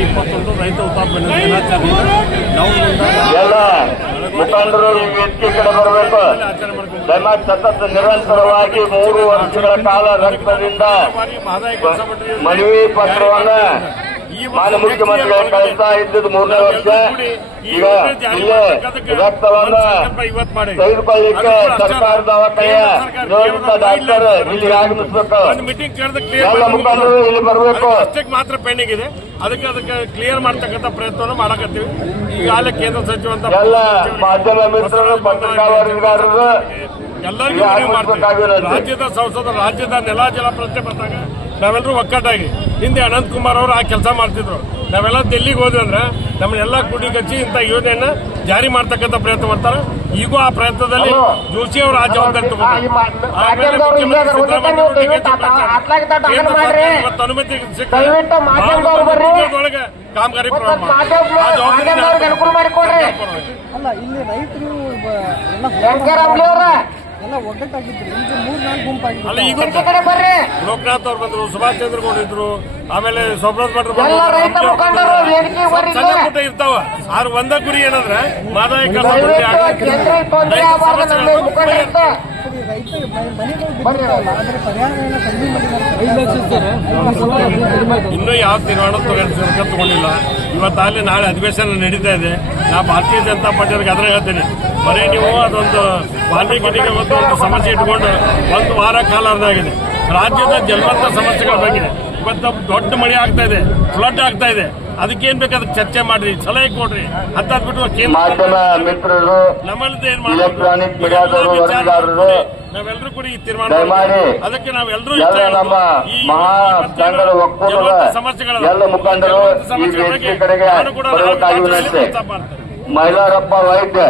21 ರೈತ ಹುತಾತ್ಮ ದಿನಾಚರಣೆ ಎಲ್ಲ ಮುಖಂಡರು ಈ ವೇದಿಕೆ ಕಡೆ ಬರಬೇಕು. ದಯಮಾಡಿ ಸತತ ನಿರಂತರವಾಗಿ 3 ವರ್ಷಗಳ ಕಾಲ ರಕ್ತದಿಂದ ಮನವಿ ಪತ್ರವನ್ನ ಮಾನ್ಯ ಮುಖ್ಯಮಂತ್ರಿಗಳು ಕಳಿಸ್ತಾ ಇದ್ದದ್ದು 3ನೇ ವರ್ಷ. ಈಗ ಇಲ್ಲೇ ರಕ್ತವನ್ನ ತೆಗೆದುಕೊಳ್ಳಿಕ್ಕೆ ಸರ್ಕಾರದ ದವಾಖಾನೆಯ ನಿಯೋಜಿತ ಡಾಕ್ಟರ್ ಇಲ್ಲಿ ಆಗಮಿಸಬೇಕು. ಎಲ್ಲ ಮುಖಂಡರು ಇಲ್ಲಿ ಬರಬೇಕು. ಮಾತ್ರ ಪೆಂಡಿಂಗ್ ಇದೆ, ಅದಕ್ಕೆ ಕ್ಲಿಯರ್ ಮಾಡ್ತಕ್ಕಂಥ ಪ್ರಯತ್ನವನ್ನು ಮಾಡಕತ್ತೀವಿ. ಈಗಾಗಲೇ ಕೇಂದ್ರ ಸಚಿವ ಎಲ್ಲ ಮಾಧ್ಯಮ ಮಿತ್ರರು, ಪತ್ರಿಕಾ ವರದಿಗಾರರು ಎಲ್ಲರಿಗೂ ರಾಜ್ಯದ ಸಂಸದರು ರಾಜ್ಯದ ನೆಲ ಜಲ ಪ್ರಶ್ನೆ ಬಂದಾಗ ನಾವೆಲ್ಲರೂ ಒಕ್ಕಟ್ಟಾಗಿ ಹಿಂದೆ ಅನಂತ್ ಕುಮಾರ್ ಅವರು ಆ ಕೆಲಸ ಮಾಡ್ತಿದ್ರು. ನಾವೆಲ್ಲ ದಿಲ್ಲಿಗೆ ಹೋದ್ವಿ ಅಂದ್ರೆ ನಮ್ಮನ್ನೆಲ್ಲ ಕೂಡಿಗಚ್ಚಿ ಇಂಥ ಯೋಜನೆಯನ್ನ ಜಾರಿ ಮಾಡ್ತಕ್ಕಂಥ ಪ್ರಯತ್ನ ಮಾಡ್ತಾರೆ. ಈಗೂ ಆ ಪ್ರಯತ್ನದಲ್ಲಿ ಜೋಶಿ ಅವರು ಆ ಜವಾಬ್ದಾರಿ ತಗೊಂಡು ಅನುಮತಿ ಒಳಗೆ ಕಾಮಗಾರಿ ಅಲ್ಲ. ಈಗ ಲೋಕನಾಥ್ ಅವ್ರು ಬಂದ್ರು, ಸುಭಾಷ್ ಚಂದ್ರ ಗೌಡ ಇದ್ರು, ಆಮೇಲೆ ಸೊಬ್ರತ್ ಭಟ್ರು ಸಣ್ಣ ಪುಟ್ಟ ಇರ್ತಾವ. ಆದ್ರೆ ಒಂದ ಗುರಿ ಏನಂದ್ರೆ ಮಾದಾಯ ಇನ್ನೂ ಯಾವ ತೀರ್ಮಾನ ತಗೊಂಡಿಲ್ಲ. ಇವತ್ತಾಗಲಿ ನಾಳೆ ಅಧಿವೇಶನ ನಡೀತಾ ಇದೆ. ನಾ ಭಾರತೀಯ ಜನತಾ ಪಾರ್ಟಿಯವ್ರಿಗೆ ಅದ್ರ ಹೇಳ್ತೇನೆ, ಬರೀ ನೀವು ಅದೊಂದು ವಾಲ್ಮೀಕಿ ಒಂದು ಸಮಸ್ಯೆ ಇಟ್ಕೊಂಡು 1 ವಾರ ಕಾಲ ಅರ್ಧಾಗಿದೆ. ರಾಜ್ಯದ ಜಲವಂತ ಸಮಸ್ಯೆಗಳ ಬಗ್ಗೆ ಇವತ್ತು ದೊಡ್ಡ ಮಳೆ ಆಗ್ತಾ ಇದೆ, ಫ್ಲಡ್ ಆಗ್ತಾ ಇದೆ. ಅದಕ್ಕೇನ್ ಬೇಕು ಅದಕ್ಕೆ ಚರ್ಚೆ ಮಾಡ್ರಿ, ಸಲಹೆ ಕೊಡ್ರಿ ಅಂತ ಬಿಟ್ಟು ಮಾಧ್ಯಮ ಮಿತ್ರರು, ಎಲೆಕ್ಟ್ರಾನಿಕ್ ಮೀಡಿಯಾದವರು, ವರದಿಗಾರರು ನಾವೆಲ್ಲರೂ ಕೂಡ ಈ ತೀರ್ಮಾನ ಅದಕ್ಕೆ ನಾವೆಲ್ಲರೂ ನಮ್ಮ ಮಹಾ ಸಂಘದ ಒಕ್ಕೂಟದ ಎಲ್ಲ ಮುಖಂಡರು ಈ ವೇದಿಕೆ ಕಡೆಗೆ ಬರಬೇಕಾಗಿ ವಿನಂತಿ. ಮೈಲಾರಪ್ಪ ವೈದ್ಯ